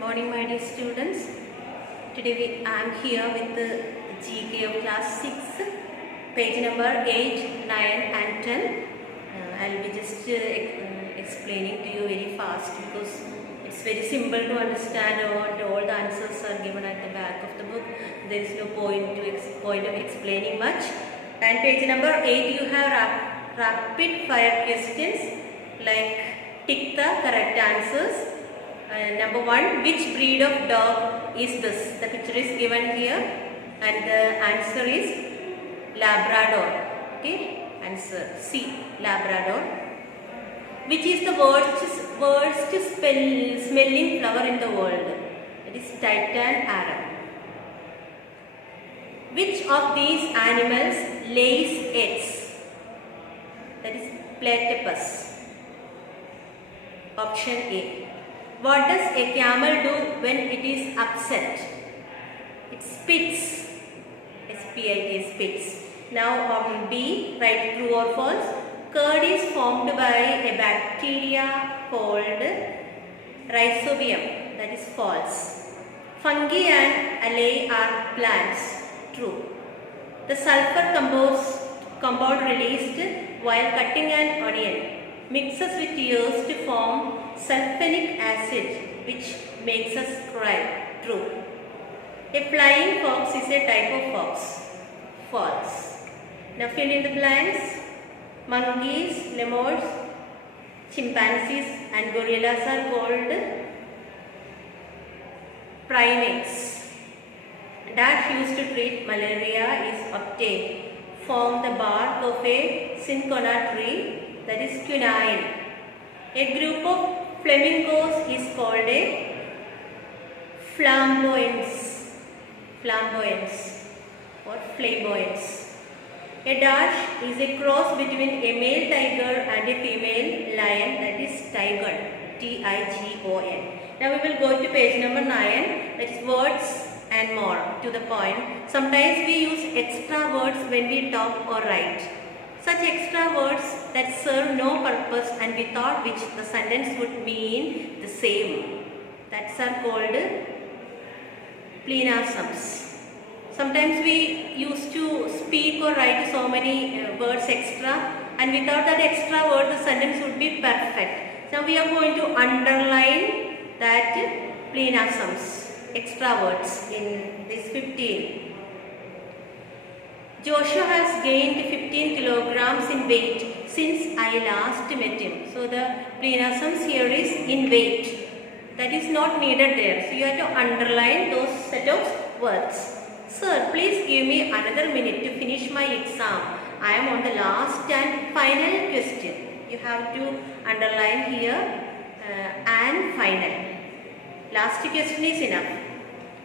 Morning, my dear students. Today I am here with the GK of class 6, page number 8, 9 and 10. I'll be just explaining to you very fast because it's very simple to understand and all the answers are given at the back of the book. There is no point of explaining much. And page number 8 you have rapid fire questions like tick the correct answers. Number 1, which breed of dog is this? The picture is given here and the answer is Labrador. Okay, answer C, Labrador. Which is the worst smelling flower in the world? It is Titan Arum. Which of these animals lays eggs? That is Platypus. Option A. What does a camel do when it is upset? It spits. S-P-I-T, spits. Now B, write true or false. Curd is formed by a bacteria called Rhizobium. That is false. Fungi and algae are plants. True. The sulfur compound released while cutting an onion mixes with tears to form sulfuric acid, which makes us cry. True. A flying fox is a type of fox. False. Now fill in the blanks. Monkeys, lemurs, chimpanzees and gorillas are called primates. Dash used to treat malaria is obtained from the bark of a cinchona tree, that is quinine. A group of flamingos is called a flamboyants or flamboyants. A dash is a cross between a male tiger and a female lion, that is tigon, T-I-G-O-N. Now we will go to page number 9, that is words and more, to the point. Sometimes we use extra words when we talk or write. Such extra words that serve no purpose and without which the sentence would mean the same. That's are called pleonasms. Sometimes we used to speak or write so many words extra, and without that extra word the sentence would be perfect. Now we are going to underline that pleonasms, extra words in this 15. Joshua has gained 15 kilograms in weight since I last met him. So the pleonasms here is in weight. That is not needed there. So you have to underline those set of words. Sir, please give me another minute to finish my exam. I am on the last and final question. You have to underline here and final. Last question is enough.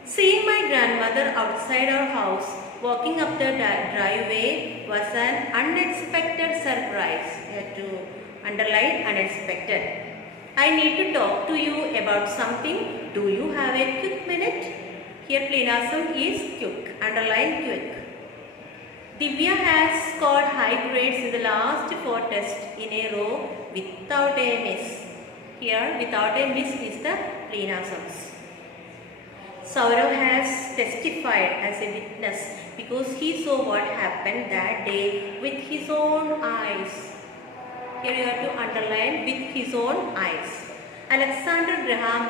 Seeing my grandmother outside our house walking up the driveway was an unexpected surprise. You have to underline unexpected. I need to talk to you about something. Do you have a quick minute? Here pleonasm is quick. Underline quick. Divya has scored high grades in the last 4 tests in a row without a miss. Here without a miss is the pleonasms. Saurav has testified as a witness because he saw what happened that day with his own eyes. Here you have to underline with his own eyes. Alexander Graham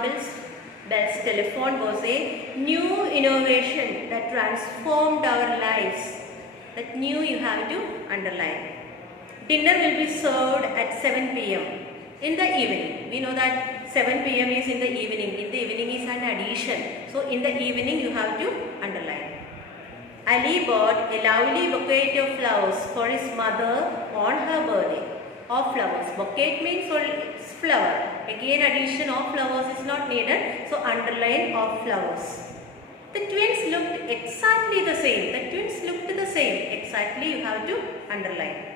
Bell's telephone was a new innovation that transformed our lives. That new you have to underline. Dinner will be served at 7 p.m. in the evening. We know that 7 p.m. is in the evening. In the evening is an addition. So in the evening you have to underline. Ali bought a lovely bouquet of flowers for his mother on her birthday. Of flowers. Bouquet means flower. Again addition of flowers is not needed. So underline of flowers. The twins looked exactly the same. The twins looked the same. Exactly you have to underline.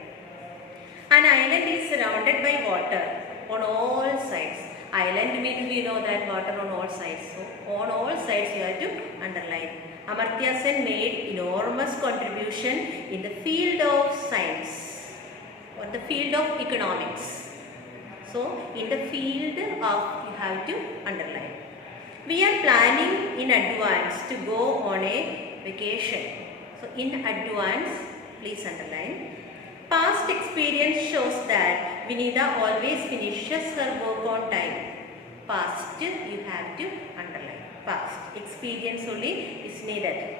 An island is surrounded by water on all sides. Island means we know that water on all sides. So on all sides you have to underline. Amartya Sen made enormous contribution in the field of science or the field of economics. So in the field of you have to underline. We are planning in advance to go on a vacation. So in advance, please underline. Past experience shows that Vinitha always finishes her work on time. Past, you have to underline. Past experience only is needed.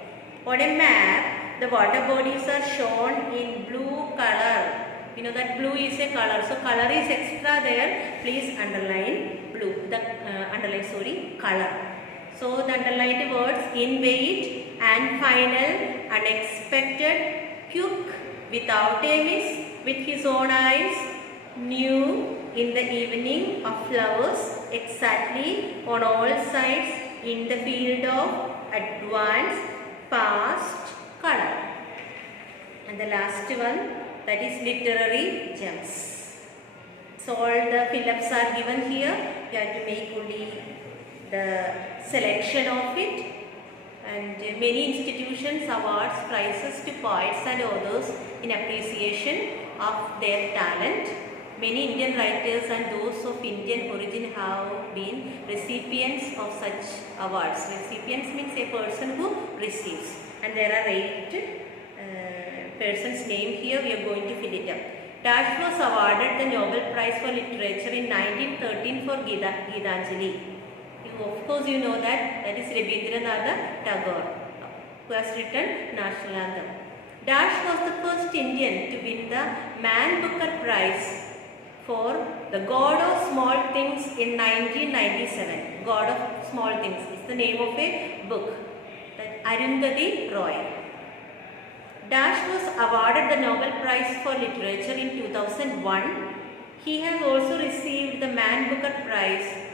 On a map, the water bodies are shown in blue color. You know that blue is a color, so color is extra there. Please underline blue. Color. So the underlined words in wait and final, unexpected, quick, without a miss, with his own eyes, new, in the evening, of flowers, exactly, on all sides, in the field of, advance, past, color. And the last one, that is literary gems. So all the fill-ups are given here. You have to make only the selection of it. And many institutions awards prizes to poets and authors in appreciation of their talent. Many Indian writers and those of Indian origin have been recipients of such awards. Recipients means a person who receives. And there are 8 person's name here. We are going to fill it up. Dash was awarded the Nobel Prize for Literature in 1913 for Gitanjali. Of course, you know that is Rabindranath Tagore, who has written National Anthem. Dash was the first Indian to win the Man Booker Prize for The God of Small Things in 1997. God of Small Things is the name of a book. That Arundhati Roy. Dash was awarded the Nobel Prize for Literature in 2001. He has also received the Man Booker Prize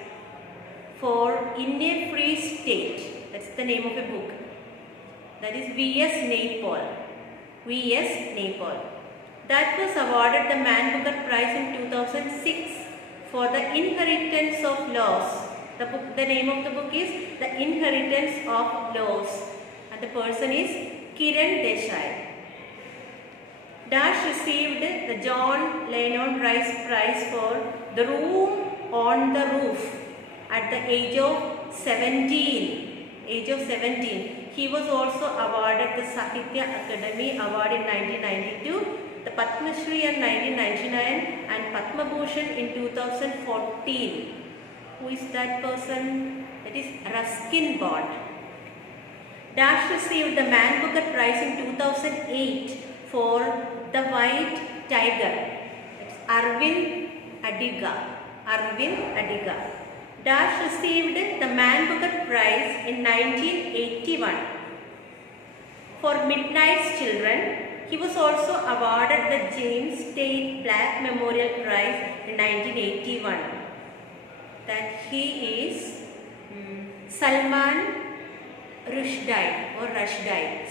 for In a Free State. That's the name of a book. That is V.S. Naipaul. V.S. Naipaul. That was awarded the Man Booker Prize in 2006 for The Inheritance of Laws. The name of the book is The Inheritance of Laws. And the person is Kiran Desai. Dash received the John Lennon Prize for The Room on the Roof at the age of 17. He was also awarded the Sahitya Akademi Award in 1992, the Padma Shri in 1999 and Padma Bhushan in 2014. Who is that person? That is Ruskin Bond. Dash received the Man Booker Prize in 2008 for The White Tiger. It's Arvind Adiga. Dash received the Man Booker Prize in 1981 for Midnight's Children. He was also awarded the James Tate Black Memorial Prize in 1981. That he is Salman Rushdie.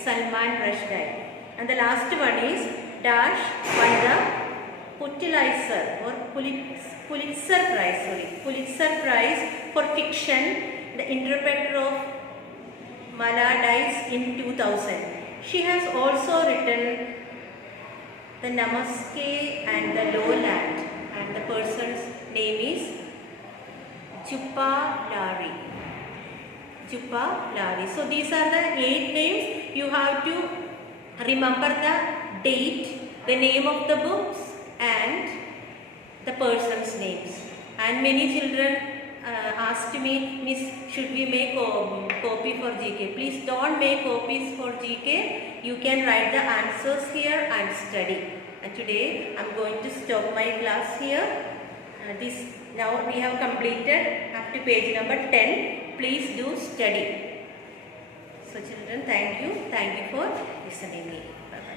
Salman Rushdie. And the last one is Dash won the Pulitzer Prize for Fiction, the interpreter of Maladies in 2000. She has also written The Namaste and the Lowland, and the person's name is Jupa Lari. So these are the 8 names. You have to remember the date, the name of the books and the person's names. And many children asked me, Miss, should we make a copy for GK? Please don't make copies for GK. You can write the answers here and study. And today I am going to stop my class here. Now we have completed up to page number 10. Please do study. So children, thank you for listening me. Bye bye.